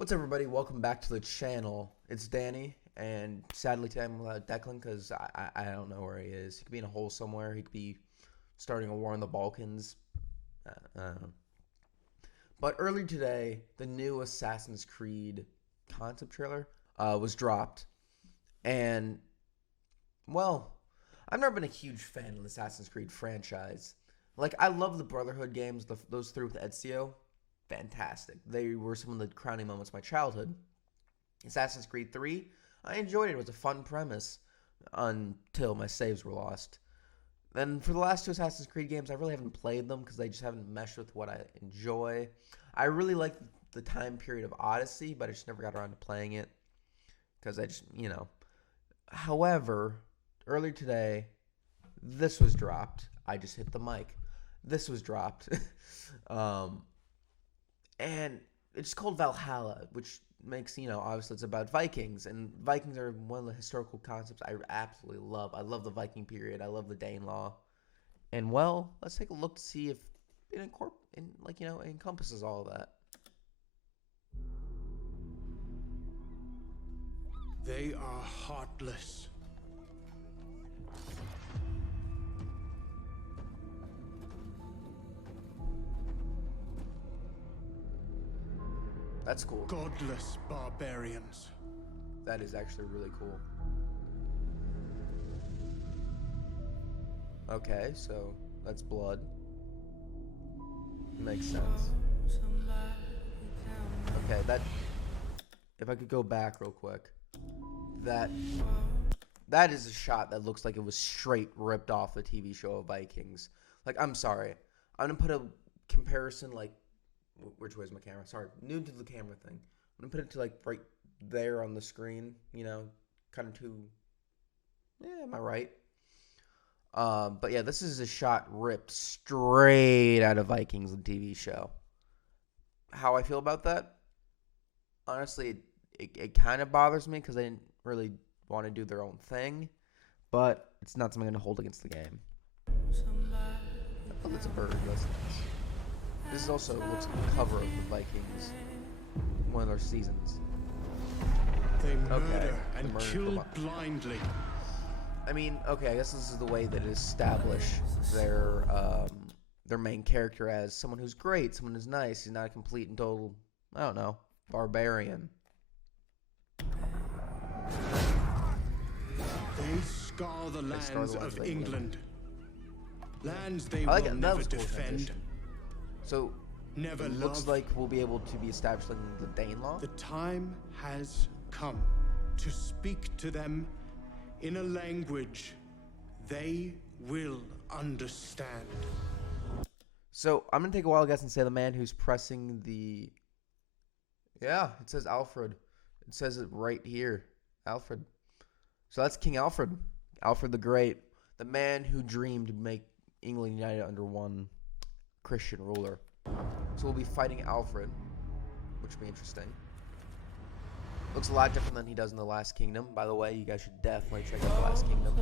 What's up, everybody? Welcome back to the channel. It's Danny, and sadly today I'm without Declan because I don't know where he is. He could be in a hole somewhere. He could be starting a war in the Balkans. I don't know. But earlier today, the new Assassin's Creed concept trailer was dropped. And, well, I've never been a huge fan of the Assassin's Creed franchise. Like, I love the Brotherhood games, those three with Ezio. Fantastic. They were some of the crowning moments of my childhood. Assassin's Creed 3, I enjoyed it. It was a fun premise until my saves were lost. Then for the last two Assassin's Creed games, I really haven't played them because they just haven't meshed with what I enjoy. I really like the time period of Odyssey, but I just never got around to playing it because I just, However, earlier today, this was dropped. I just hit the mic. This was dropped. And it's called Valhalla, which makes, obviously it's about Vikings. And Vikings are one of the historical concepts I absolutely love. I love the Viking period. I love the Danelaw. And, well, let's take a look to see if it encompasses all of that. They are heartless. That's cool. Godless barbarians. That is actually really cool. Okay, so that's blood. Makes sense. Okay, if I could go back real quick. That is a shot that looks like it was straight ripped off the TV show of Vikings. Like, I'm sorry. I'm going to put a comparison, which way is my camera? Sorry, new to the camera thing. I'm going to put it to, right there on the screen, kind of to, am I right? But yeah, this is a shot ripped straight out of Vikings, the TV show. How I feel about that? Honestly, it kind of bothers me because they didn't really want to do their own thing, but it's not something I'm going to hold against the game. Oh, that's a bird. That's nice. This also looks like the cover of the Vikings, one of their seasons. They murder and kill blindly. I mean, okay, I guess this is the way that it establish their main character as someone who's great, someone who's nice. He's not a complete and total, I don't know, barbarian. They scar the lands of England. Lands they will never defend. So, never it looks like we'll be able to be establishing the Danelaw. The time has come to speak to them in a language they will understand. So, I'm going to take a wild guess and say the man who's pressing the... Yeah, it says Alfred. It says it right here. Alfred. So that's King Alfred. Alfred the Great. The man who dreamed to make England united under one Christian ruler. So we'll be fighting Alfred, which will be interesting. Looks a lot different than he does in The Last Kingdom. By the way, you guys should definitely check out The Last Kingdom.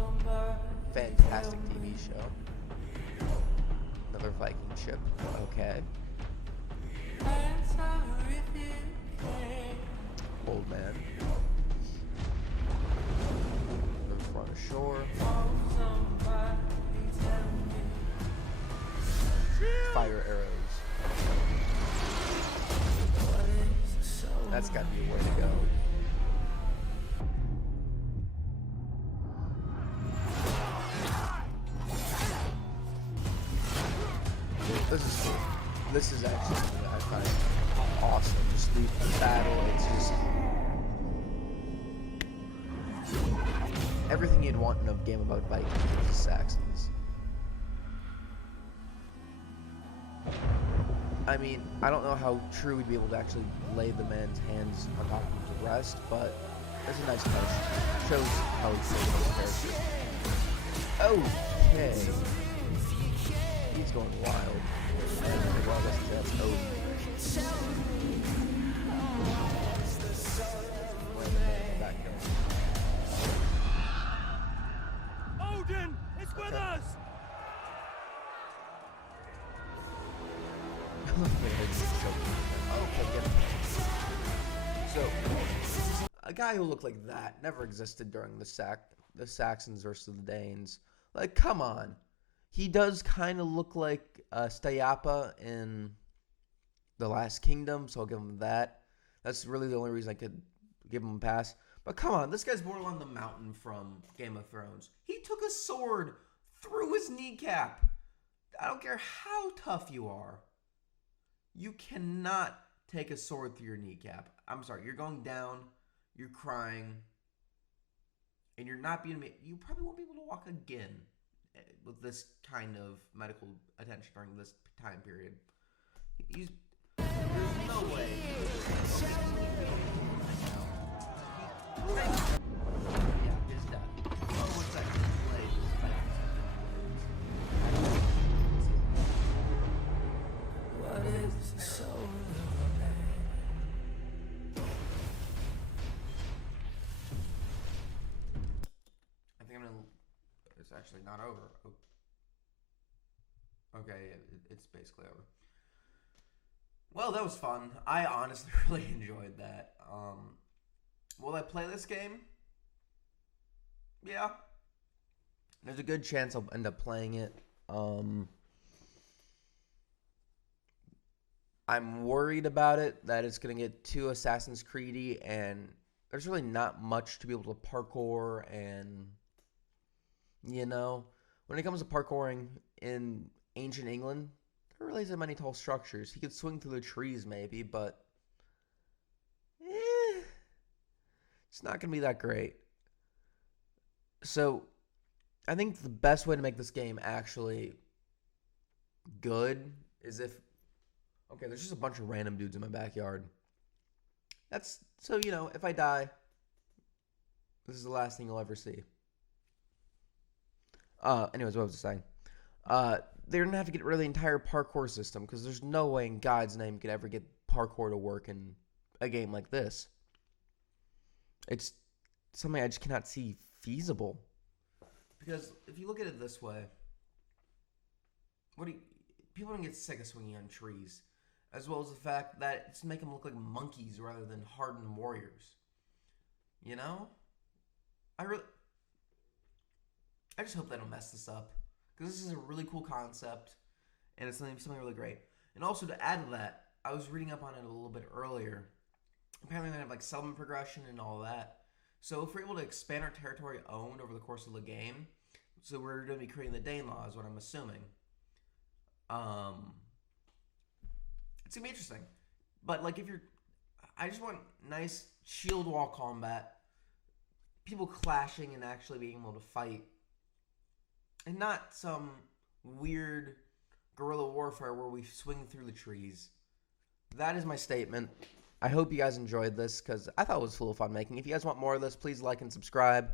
Fantastic TV show. Another Viking ship. Okay. Old man. In front of shore. Fire arrows. That's got to be where to go. This is cool. This is actually something that I find awesome. Just the battle, it's just everything you'd want in a game about Vikings versus Saxons. I mean, I don't know how true we'd be able to actually lay the man's hands on top of him to rest, but it's a nice touch. Shows how he's his character. Okay. He's going wild. Well, I guess that's Odin is with us! Okay, get him. So, a guy who looked like that never existed during the Saxons versus the Danes. Like, come on. He does kind of look like Stayapa in The Last Kingdom, so I'll give him that. That's really the only reason I could give him a pass. But come on, this guy's born on the mountain from Game of Thrones. He took a sword through his kneecap. I don't care how tough you are. You cannot take a sword through your kneecap. I'm sorry, you're going down, you're crying, and you're not being... You probably won't be able to walk again with this kind of medical attention during this time period. There's no way. Yeah, his death. Oh, one second. What is the soul of a man? I think I'm gonna... It's actually not over. Okay, it's basically over. Well, that was fun. I honestly really enjoyed that. Will I play this game? Yeah. There's a good chance I'll end up playing it. I'm worried about it, that it's going to get too Assassin's Creed-y, and there's really not much to be able to parkour, and, you know, when it comes to parkouring in ancient England, there really isn't many tall structures. He could swing through the trees, maybe, but it's not going to be that great. So, I think the best way to make this game actually good is if... Okay, there's just a bunch of random dudes in my backyard. That's... So, you know, if I die, this is the last thing you'll ever see. Anyways, what was I saying? They're going to have to get rid of the entire parkour system, because there's no way in God's name you could ever get parkour to work in a game like this. It's something I just cannot see feasible. Because if you look at it this way, people don't get sick of swinging on trees, as well as the fact that it's make them look like monkeys rather than hardened warriors. You know? I just hope they don't mess this up, because this is a really cool concept, and it's something really great. And also, to add to that, I was reading up on it a little bit earlier. Apparently, they have like settlement progression and all that. So if we're able to expand our territory owned over the course of the game, so we're going to be creating the Danelaw, is what I'm assuming. It's going to be interesting. But, like, I just want nice shield wall combat, people clashing and actually being able to fight, and not some weird guerrilla warfare where we swing through the trees. That is my statement. I hope you guys enjoyed this, because I thought it was full of fun making. If you guys want more of this, please like and subscribe,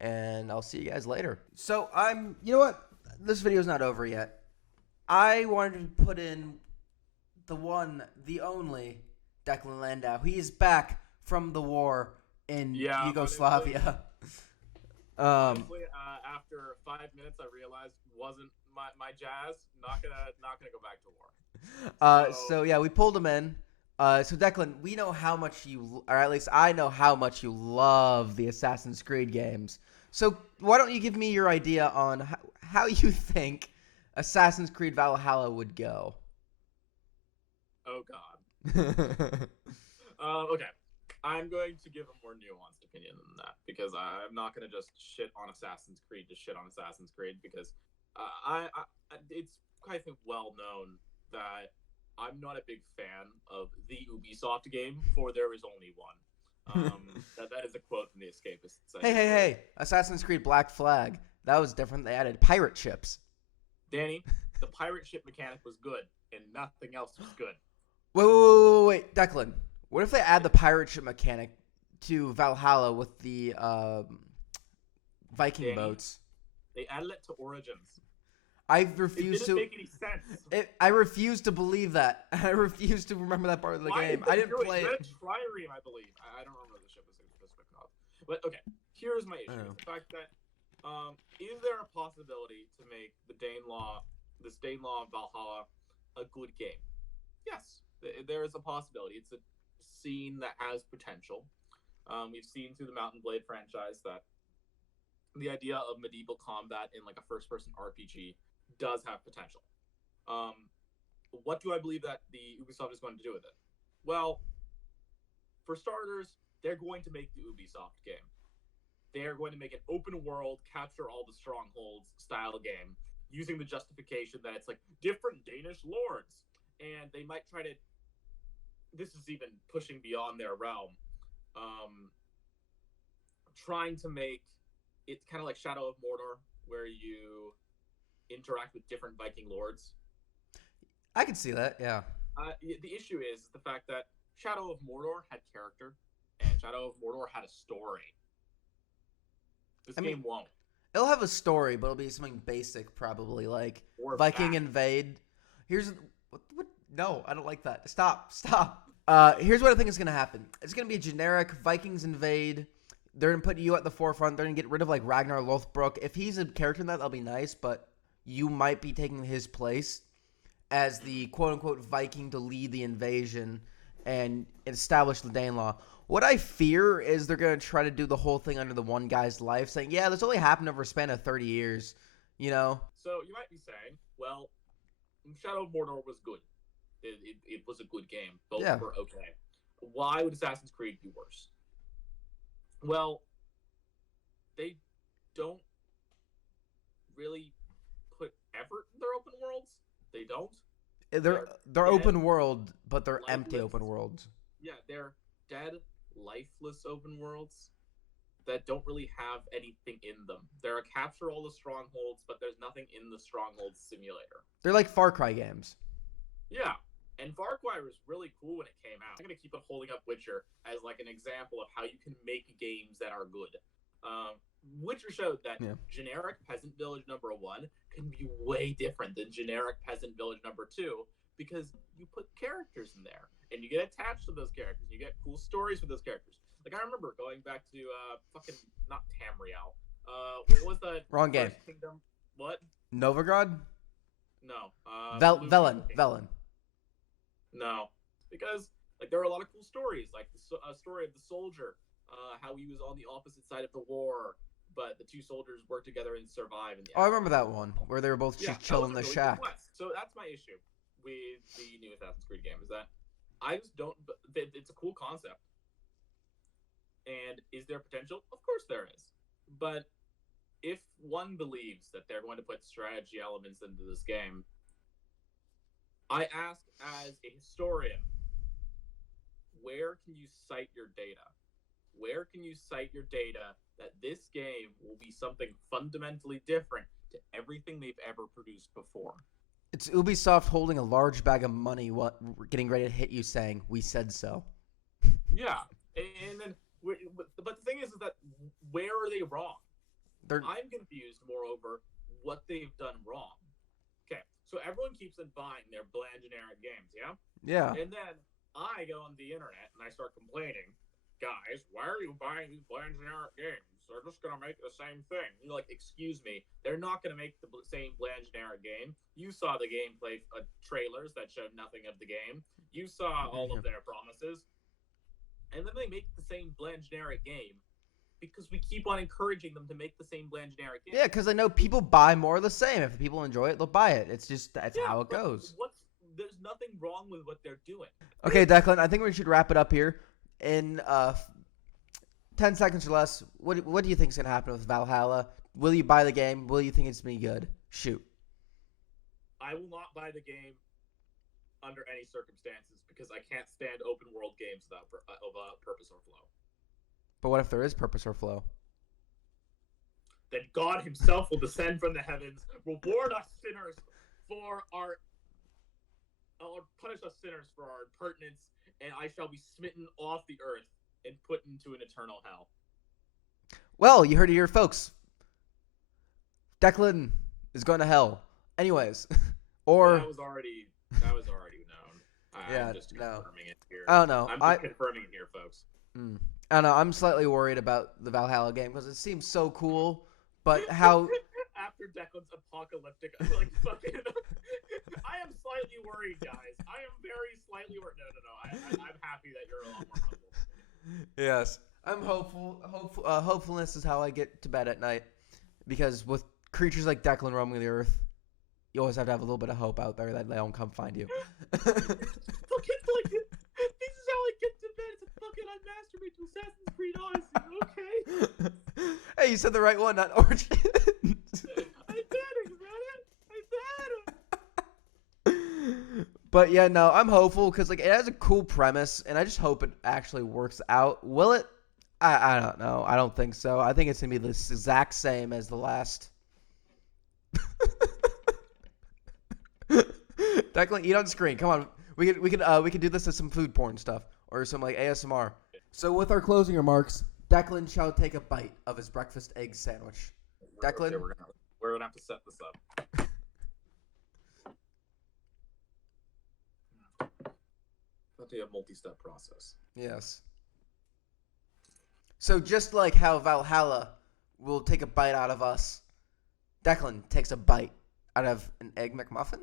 and I'll see you guys later. So, you know what? This video's not over yet. I wanted to put in the one, the only, Deckles and Danny. He is back from the war in Yugoslavia. Honestly, after 5 minutes, I realized wasn't my jazz. Not gonna go back to war. So yeah, we pulled him in. So Declan, we know how much you, or at least I know how much you love the Assassin's Creed games. So why don't you give me your idea on how you think Assassin's Creed Valhalla would go? Oh God. Okay. I'm going to give a more nuanced opinion than that, because I'm not going to just shit on Assassin's Creed to shit on Assassin's Creed, because it's, I think, well known that I'm not a big fan of the Ubisoft game, for there is only one. That is a quote from The Escapists. Hey! Assassin's Creed Black Flag. That was different. They added pirate ships. Danny, the pirate ship mechanic was good, and nothing else was good. Wait, Declan. What if they add the pirate ship mechanic to Valhalla with the Viking boats? They added it to Origins. I refuse to. It didn't make any sense. I refuse to believe that. I refuse to remember that part of the game. I didn't play it. It's a trireme, I believe. I don't remember the ship was specific enough. But okay, here's my issue: the fact that is there a possibility to make this Danelaw of Valhalla a good game? Yes, there is a possibility. It's a seen that has potential. We've seen through the Mountain Blade franchise that the idea of medieval combat in like a first-person RPG does have potential. What do I believe that the Ubisoft is going to do with it? Well, for starters, they're going to make the Ubisoft game. They are going to make an open world, capture all the strongholds style game, using the justification that it's like different Danish lords. And they might try to, this is even pushing beyond their realm, trying to make it kind of like Shadow of Mordor, where you interact with different Viking lords. I can see that, yeah. The issue is the fact that Shadow of Mordor had character, and Shadow of Mordor had a story. This game won't. It'll have a story, but it'll be something basic, probably, like Or Viking that. invade. Here's what? No, I don't like that. Stop. Here's what I think is gonna happen. It's gonna be a generic Vikings invade. They're gonna put you at the forefront. They're gonna get rid of like Ragnar Lothbrok. If he's a character in that, that'll be nice. But you might be taking his place as the quote-unquote Viking to lead the invasion and establish the Danelaw. What I fear is they're going to try to do the whole thing under the one guy's life, saying, yeah, this only happened over a span of 30 years, you know? So you might be saying, well, Shadow of Mordor was good. It was a good game. Both were okay. Why would Assassin's Creed be worse? Well, they don't really put effort in their open worlds. They don't. They're open world, but they're empty open worlds. Yeah, they're dead, lifeless open worlds that don't really have anything in them. They're a capture all the strongholds, but there's nothing in the strongholds simulator. They're like Far Cry games. Yeah, and Far Cry was really cool when it came out. I'm going to keep on holding up Witcher as like an example of how you can make games that are good. Witcher showed that generic Peasant Village number 1 can be way different than generic Peasant Village number 2 because you put characters in there and you get attached to those characters. You get cool stories with those characters. Like I remember going back to fucking not Tamriel. What was the wrong game? Kingdom? What? Novigrad? No. Velen. No, because like there are a lot of cool stories, like the story of the soldier, how he was on the opposite side of the war, but the two soldiers worked together and survived. I remember that one where they were both just chilling in the shack. So that's my issue with the new Assassin's Creed game is that I just don't. It's a cool concept, and is there potential? Of course there is, but if one believes that they're going to put strategy elements into this game, I ask as a historian, where can you cite your data? Where can you cite your data that this game will be something fundamentally different to everything they've ever produced before? It's Ubisoft holding a large bag of money, getting ready to hit you saying, we said so. Yeah. And then, but the thing is that where are they wrong? I'm confused, moreover, what they've done wrong. Okay, so everyone keeps on buying their bland generic games, yeah? Yeah. And then I go on the internet and I start complaining, guys, why are you buying these bland generic games? They're just going to make the same thing. You're like, excuse me, they're not going to make the same bland generic game. You saw the gameplay trailers that showed nothing of the game. You saw all of their promises. And then they make the same bland generic game because we keep on encouraging them to make the same bland generic game. Yeah, because I know people buy more of the same. If people enjoy it, they'll buy it. It's just, that's how it goes. There's nothing wrong with what they're doing. Okay, Declan, I think we should wrap it up here. In 10 seconds or less, what do you think is going to happen with Valhalla? Will you buy the game? Will you think it's going to be good? Shoot. I will not buy the game under any circumstances because I can't stand open world games without purpose or flow. But what if there is purpose or flow? Then God himself will descend from the heavens, reward us sinners for our... or punish us sinners for our impertinence, and I shall be smitten off the earth and put into an eternal hell. Well, you heard it here, folks. Declan is going to hell. Anyways, or... That was already known. I'm just confirming it here. I don't know. I'm just confirming it here, folks. I don't know. I'm slightly worried about the Valhalla game because it seems so cool, but how... After Declan's apocalyptic, like fucking I am slightly worried, guys. I am very slightly worried. No. I'm happy that you're a lot more humble. Yes, I'm hopeful. Hopefulness is how I get to bed at night, because with creatures like Declan roaming the earth, you always have to have a little bit of hope out there that they don't come find you. Fucking like this is how I get to bed. It's a fucking I masturbate to Assassin's Creed Odyssey. Okay. Hey, you said the right one, not Origins. I better, But yeah, no, I'm hopeful because like it has a cool premise, and I just hope it actually works out. Will it? I don't know. I don't think so. I think it's gonna be the exact same as the last. Declan, eat on screen. Come on, we can do this as some food porn stuff or some like ASMR. So with our closing remarks, Declan shall take a bite of his breakfast egg sandwich. Declan, Okay, we're gonna have to set this up. That'll be a multi-step process. yes. So just like how Valhalla will take a bite out of us, Declan takes a bite out of an egg McMuffin.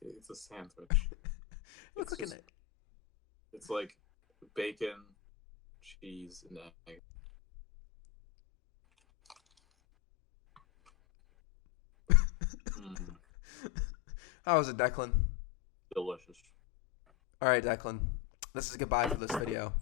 It's a sandwich. Looks like just, an egg. It's like bacon, cheese, and egg. How was it, Declan? Delicious. All right, Declan. This is goodbye for this video.